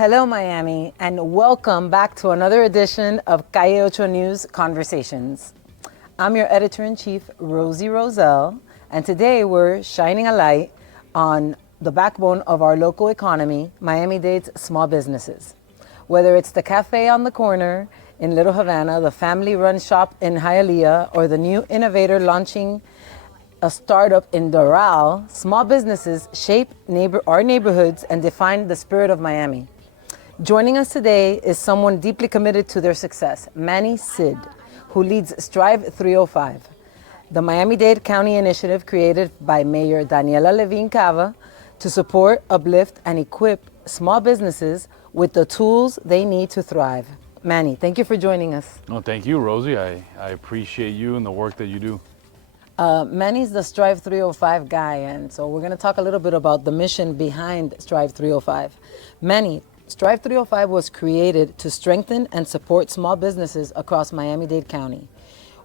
Hello, Miami, and welcome back to another edition of Calle Ocho News Conversations. I'm your editor-in-chief, Rosi Rosell, and today we're shining a light on the backbone of our local economy, Miami-Dade's small businesses. Whether it's the cafe on the corner in Little Havana, the family-run shop in Hialeah, or the new innovator launching a startup in Doral, small businesses shape our neighborhoods and define the spirit of Miami. Joining us today is someone deeply committed to their success, Manny Cid, who leads Strive305, the Miami-Dade County initiative created by Mayor Daniella Levine Cava to support, uplift, and equip small businesses with the tools they need to thrive. Manny, thank you for joining us. No, thank you, Rosie. I appreciate you and the work that you do. Manny's the Strive305 guy, and so we're going to talk a little bit about the mission behind Strive305. Manny, Strive305 was created to strengthen and support small businesses across Miami-Dade County.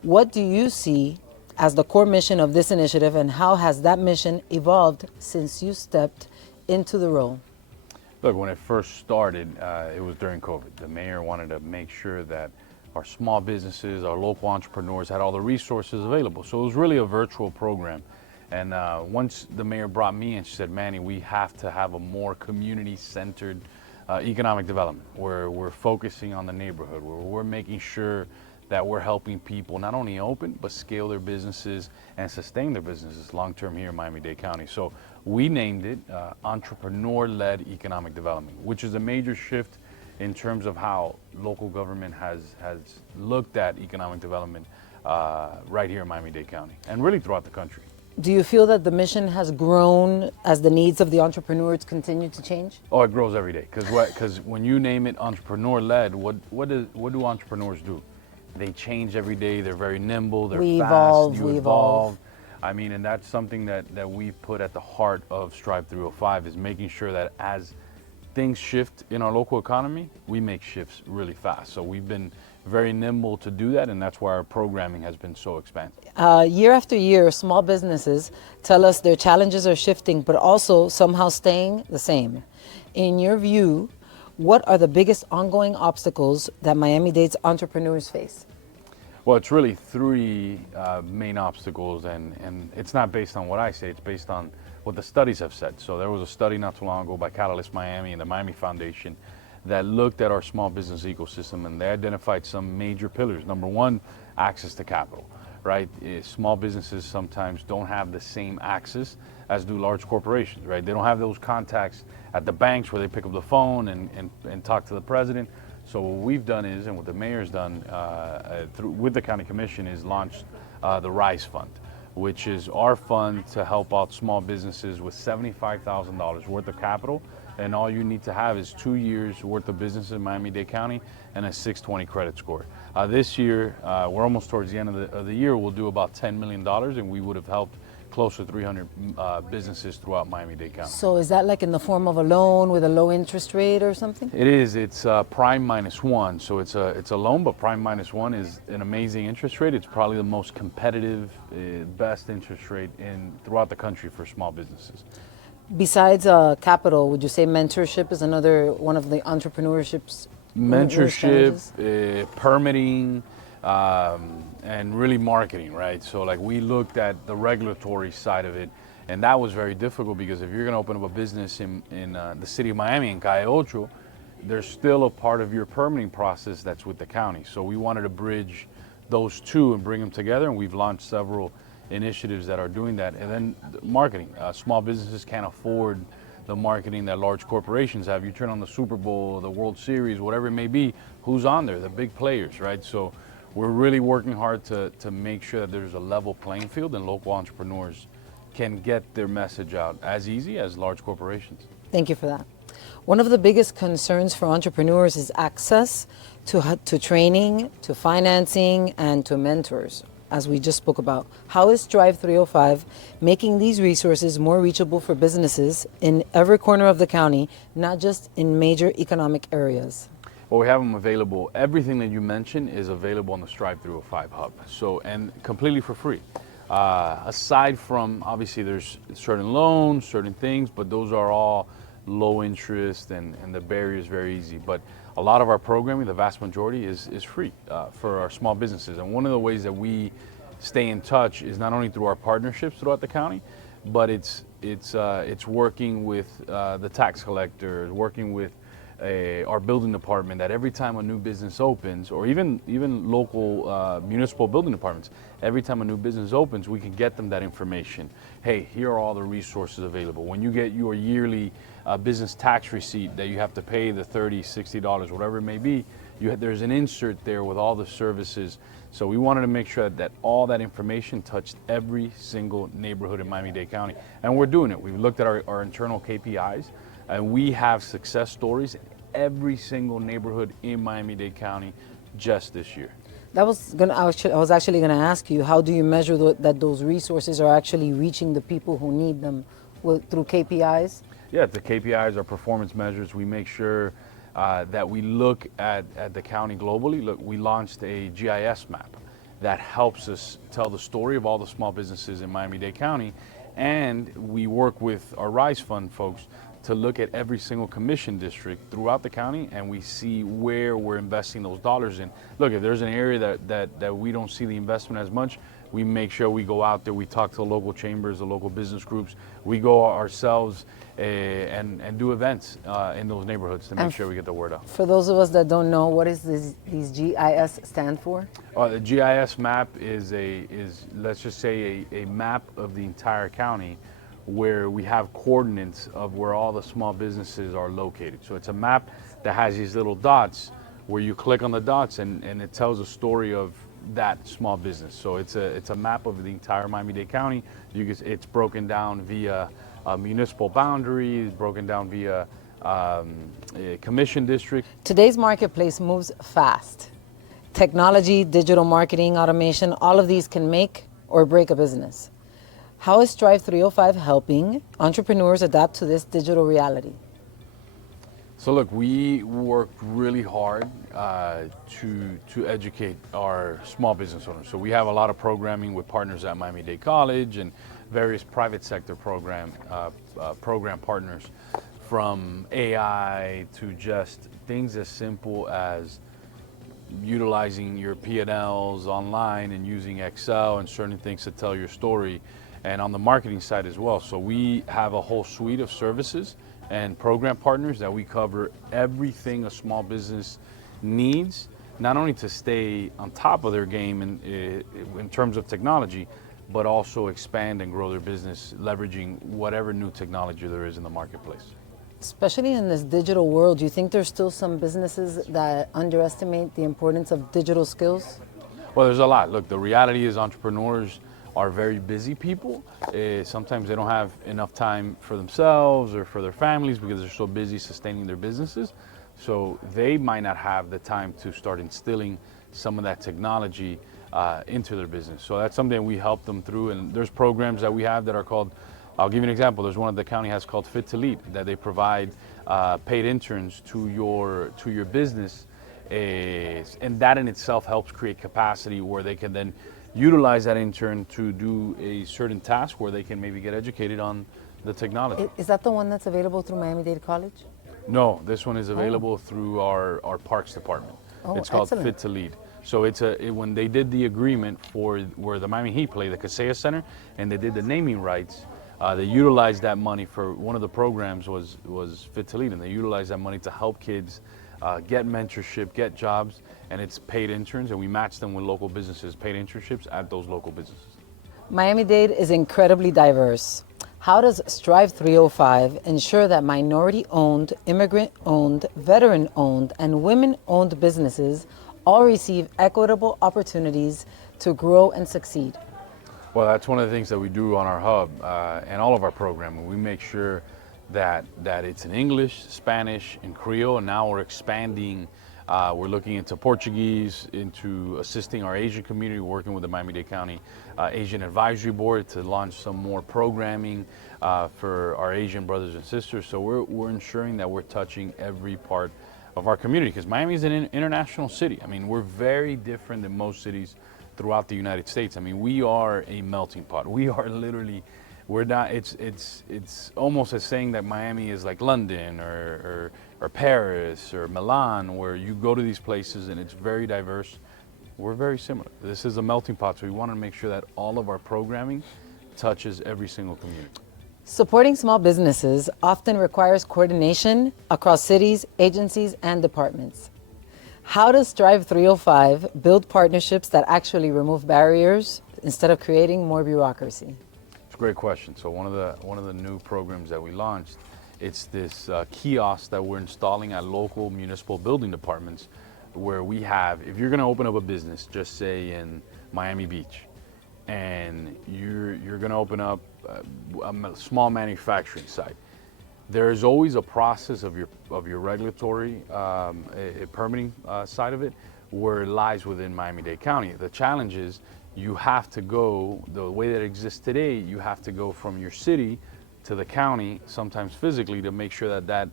What do you see as the core mission of this initiative, and how has that mission evolved since you stepped into the role? Look, when it first started, it was during COVID. The mayor wanted to make sure that our small businesses, our local entrepreneurs had all the resources available. So it was really a virtual program. And once the mayor brought me in, she said, Manny, we have to have a more community-centered economic development, where we're focusing on the neighborhood, where we're making sure that we're helping people not only open, but scale their businesses and sustain their businesses long-term here in Miami-Dade County. So we named it Entrepreneur-Led Economic Development, which is a major shift in terms of how local government has looked at economic development right here in Miami-Dade County and really throughout the country. Do you feel that the mission has grown as the needs of the entrepreneurs continue to change? Oh, it grows every day. Because when you name it entrepreneur-led, what do entrepreneurs do? They change every day. They're very nimble. They're fast. You evolve. I mean, and that's something that we put at the heart of Strive305, is making sure that as things shift in our local economy, we make shifts really fast. So we've been very nimble to do that, and that's why our programming has been so expansive. Year after year, small businesses tell us their challenges are shifting, but also somehow staying the same. In your view, what are the biggest ongoing obstacles that Miami-Dade's entrepreneurs face? Well, it's really three main obstacles, and it's not based on what I say, it's based on what the studies have said. So there was a study not too long ago by Catalyst Miami and the Miami Foundation that looked at our small business ecosystem, and they identified some major pillars. Number one, access to capital, right? Small businesses sometimes don't have the same access as do large corporations, right? They don't have those contacts at the banks where they pick up the phone and talk to the president. So what we've done is, and what the mayor's done with the county commission, is launched the RISE Fund, which is our fund to help out small businesses with $75,000 worth of capital. And all you need to have is 2 years worth of business in Miami-Dade County and a 620 credit score. This year, we're almost towards the end of the year, we'll do about $10 million, and we would have helped close to 300 businesses throughout Miami-Dade County. So is that like in the form of a loan with a low interest rate or something? It is. It's prime -1. So it's a loan, but prime -1 is an amazing interest rate. It's probably the most competitive, best interest rate throughout the country for small businesses. Besides capital, would you say mentorship is another one of the entrepreneurship's mentorship, permitting, and really marketing, right? So like we looked at the regulatory side of it, and that was very difficult, because if you're going to open up a business in the city of Miami, in Calle Ocho, there's still a part of your permitting process that's with the county. So we wanted to bridge those two and bring them together, and we've launched several initiatives that are doing that. And then marketing. Small businesses can't afford the marketing that large corporations have. You turn on the Super Bowl, the World Series, whatever it may be, who's on there? The big players, right? So we're really working hard to make sure that there's a level playing field and local entrepreneurs can get their message out as easy as large corporations. Thank you for that. One of the biggest concerns for entrepreneurs is access to training, to financing, and to mentors, as we just spoke about. How is Strive305 making these resources more reachable for businesses in every corner of the county, not just in major economic areas? Well, we have them available. Everything that you mentioned is available on the Strive305 hub. So, and completely for free. Aside from, obviously, there's certain loans, certain things, but those are all low interest, and the barrier is very easy. But a lot of our programming, the vast majority, is free for our small businesses. And one of the ways that we stay in touch is not only through our partnerships throughout the county, but it's working with the tax collectors, working with our building department, that every time a new business opens, or even local municipal building departments, every time a new business opens, we can get them that information. Hey, here are all the resources available. When you get your yearly business tax receipt that you have to pay the $30, $60, whatever it may be, there's an insert there with all the services. So we wanted to make sure that all that information touched every single neighborhood in Miami-Dade County. And we're doing it. We've looked at our internal KPIs, and we have success stories in every single neighborhood in Miami-Dade County just this year. I was actually going to ask you, how do you measure that those resources are actually reaching the people who need them through KPIs? Yeah, the KPIs are performance measures. We make sure that we look at the county globally. Look, we launched a GIS map that helps us tell the story of all the small businesses in Miami-Dade County, and we work with our RISE Fund folks to look at every single commission district throughout the county, and we see where we're investing those dollars in. Look, if there's an area that we don't see the investment as much, we make sure we go out there, we talk to the local chambers, the local business groups, we go ourselves and do events in those neighborhoods to make sure we get the word out. For those of us that don't know, what is these GIS stand for? The GIS map is let's just say a map of the entire county, where we have coordinates of where all the small businesses are located. So it's a map that has these little dots where you click on the dots and it tells a story of that small business. So it's a map of the entire Miami-Dade County. It's broken down via municipal boundaries, broken down via a commission district. Today's marketplace moves fast. Technology, digital marketing, automation, all of these can make or break a business. How is Strive305 helping entrepreneurs adapt to this digital reality? So look, we work really hard to educate our small business owners. So we have a lot of programming with partners at Miami-Dade College and various private sector program partners, from AI to just things as simple as utilizing your P&Ls online and using Excel and certain things to tell your story, and on the marketing side as well. So we have a whole suite of services and program partners that we cover everything a small business needs, not only to stay on top of their game in terms of technology, but also expand and grow their business, leveraging whatever new technology there is in the marketplace. Especially in this digital world, do you think there's still some businesses that underestimate the importance of digital skills? Well, there's a lot. Look, the reality is entrepreneurs are very busy people. Sometimes they don't have enough time for themselves or for their families because they're so busy sustaining their businesses. So they might not have the time to start instilling some of that technology into their business. So that's something we help them through. And there's programs that we have that are called, I'll give you an example. There's one that the county has called Fit to Lead, that they provide paid interns to your business. And that in itself helps create capacity where they can then utilize that intern to do a certain task where they can maybe get educated on the technology. Is that the one that's available through Miami-Dade College? No, this one is available through our Parks Department. It's called excellent. Fit to Lead. So when they did the agreement for where the Miami Heat play, the Casella Center, and they did the naming rights, they utilized that money for one of the programs was Fit to Lead, and they utilized that money to help kids get mentorship, get jobs, and it's paid interns, and we match them with local businesses, paid internships at those local businesses. Miami-Dade is incredibly diverse. How does Strive305 ensure that minority-owned, immigrant-owned, veteran-owned, and women-owned businesses all receive equitable opportunities to grow and succeed? Well, that's one of the things that we do on our hub and all of our programming. We make sure that it's in English, Spanish, and Creole, and now we're expanding. We're looking into Portuguese, into assisting our Asian community, working with the Miami-Dade County Asian Advisory Board to launch some more programming for our Asian brothers and sisters. So we're ensuring that we're touching every part of our community, because Miami is an international city. I mean, we're very different than most cities throughout the United States. I mean, we are a melting pot. We are literally We're not. It's almost as saying that Miami is like London or Paris or Milan, where you go to these places and it's very diverse. We're very similar. This is a melting pot, so we want to make sure that all of our programming touches every single community. Supporting small businesses often requires coordination across cities, agencies, and departments. How does Strive305 build partnerships that actually remove barriers instead of creating more bureaucracy? It's a great question. So one of the new programs that we launched, it's this kiosk that we're installing at local municipal building departments, where we have, if you're going to open up a business, just say in Miami Beach, and you're going to open up a small manufacturing site, there is always a process of your regulatory permitting side of it, where it lies within Miami-Dade County. The challenge is you have to go, the way that it exists today, you have to go from your city to the county, sometimes physically, to make sure that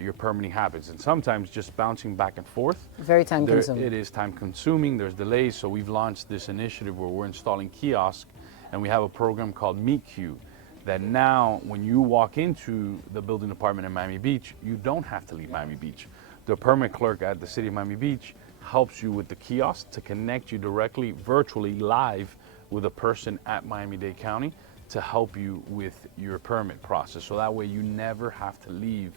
your permitting happens. And sometimes just bouncing back and forth. Very time consuming. It is time consuming, there's delays. So we've launched this initiative where we're installing kiosks, and we have a program called Meet Queue, that now when you walk into the building department in Miami Beach, you don't have to leave Miami Beach. The permit clerk at the city of Miami Beach helps you with the kiosk to connect you directly, virtually live with a person at Miami-Dade County to help you with your permit process. So that way you never have to leave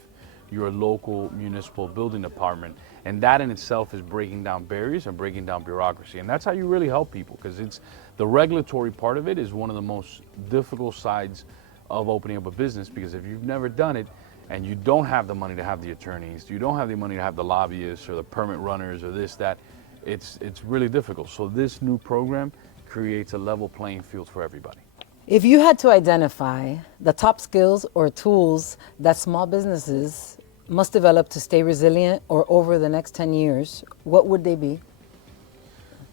your local municipal building department. And that in itself is breaking down barriers and breaking down bureaucracy. And that's how you really help people, because it's the regulatory part of it is one of the most difficult sides of opening up a business, because if you've never done it and you don't have the money to have the attorneys, you don't have the money to have the lobbyists or the permit runners or this, that, it's really difficult. So this new program creates a level playing field for everybody. If you had to identify the top skills or tools that small businesses must develop to stay resilient or over the next 10 years, what would they be?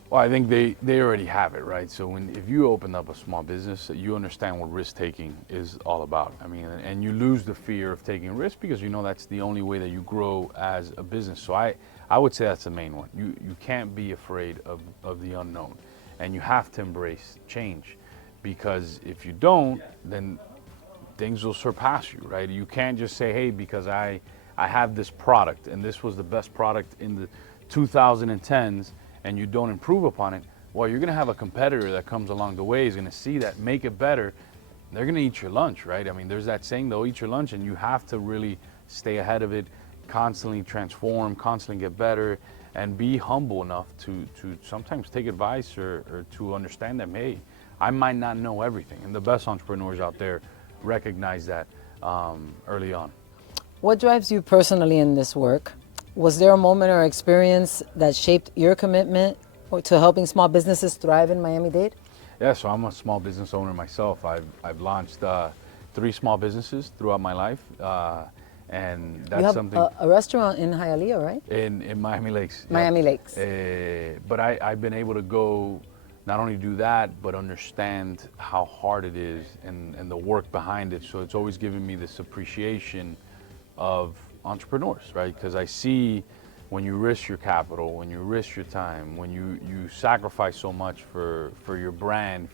Well, I think they already have it, right? So if you open up a small business, you understand what risk-taking is all about. I mean, and you lose the fear of taking risk, because you know that's the only way that you grow as a business. So I would say that's the main one. You can't be afraid of the unknown, and you have to embrace change, because if you don't, then things will surpass you, right? You can't just say, hey, because I have this product and this was the best product in the 2010s, and you don't improve upon it. Well, you're gonna have a competitor that comes along the way, is gonna see that, make it better. They're gonna eat your lunch, right? I mean, there's that saying, they'll eat your lunch, and you have to really stay ahead of it, constantly transform, constantly get better, and be humble enough to sometimes take advice or to understand that, hey, I might not know everything. And the best entrepreneurs out there recognize that early on. What drives you personally in this work? Was there a moment or experience that shaped your commitment to helping small businesses thrive in Miami-Dade? Yeah, so I'm a small business owner myself. I've launched 3 small businesses throughout my life, and that's you have something. A restaurant in Hialeah, right? In Miami Lakes. Miami Lakes. But I've been able to go, not only do that, but understand how hard it is and the work behind it. So it's always given me this appreciation of entrepreneurs, right? Because I see when you risk your capital, when you risk your time, when you sacrifice so much for your brand,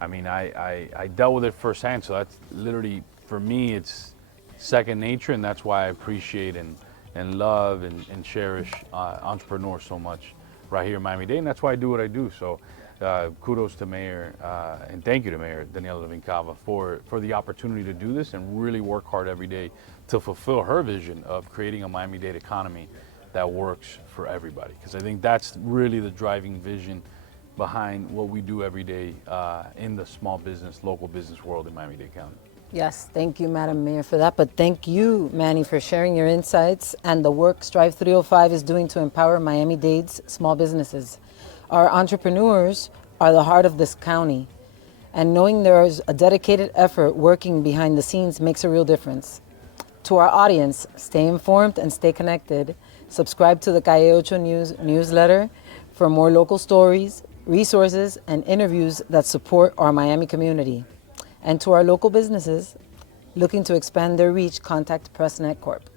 I dealt with it firsthand. So that's literally, for me, it's second nature, and that's why I appreciate and love and cherish entrepreneurs so much right here in Miami-Dade, and that's why I do what I do. So kudos to Mayor, and thank you to Mayor Daniella Levine Cava for the opportunity to do this and really work hard every day to fulfill her vision of creating a Miami-Dade economy that works for everybody. Because I think that's really the driving vision behind what we do every day in the small business, local business world in Miami-Dade County. Yes, thank you, Madam Mayor, for that. But thank you, Manny, for sharing your insights and the work Strive305 is doing to empower Miami-Dade's small businesses. Our entrepreneurs are the heart of this county, and knowing there is a dedicated effort working behind the scenes makes a real difference. To our audience, stay informed and stay connected. Subscribe to the Calle Ocho News newsletter for more local stories, resources, and interviews that support our Miami community. And to our local businesses looking to expand their reach, contact PressNet Corp.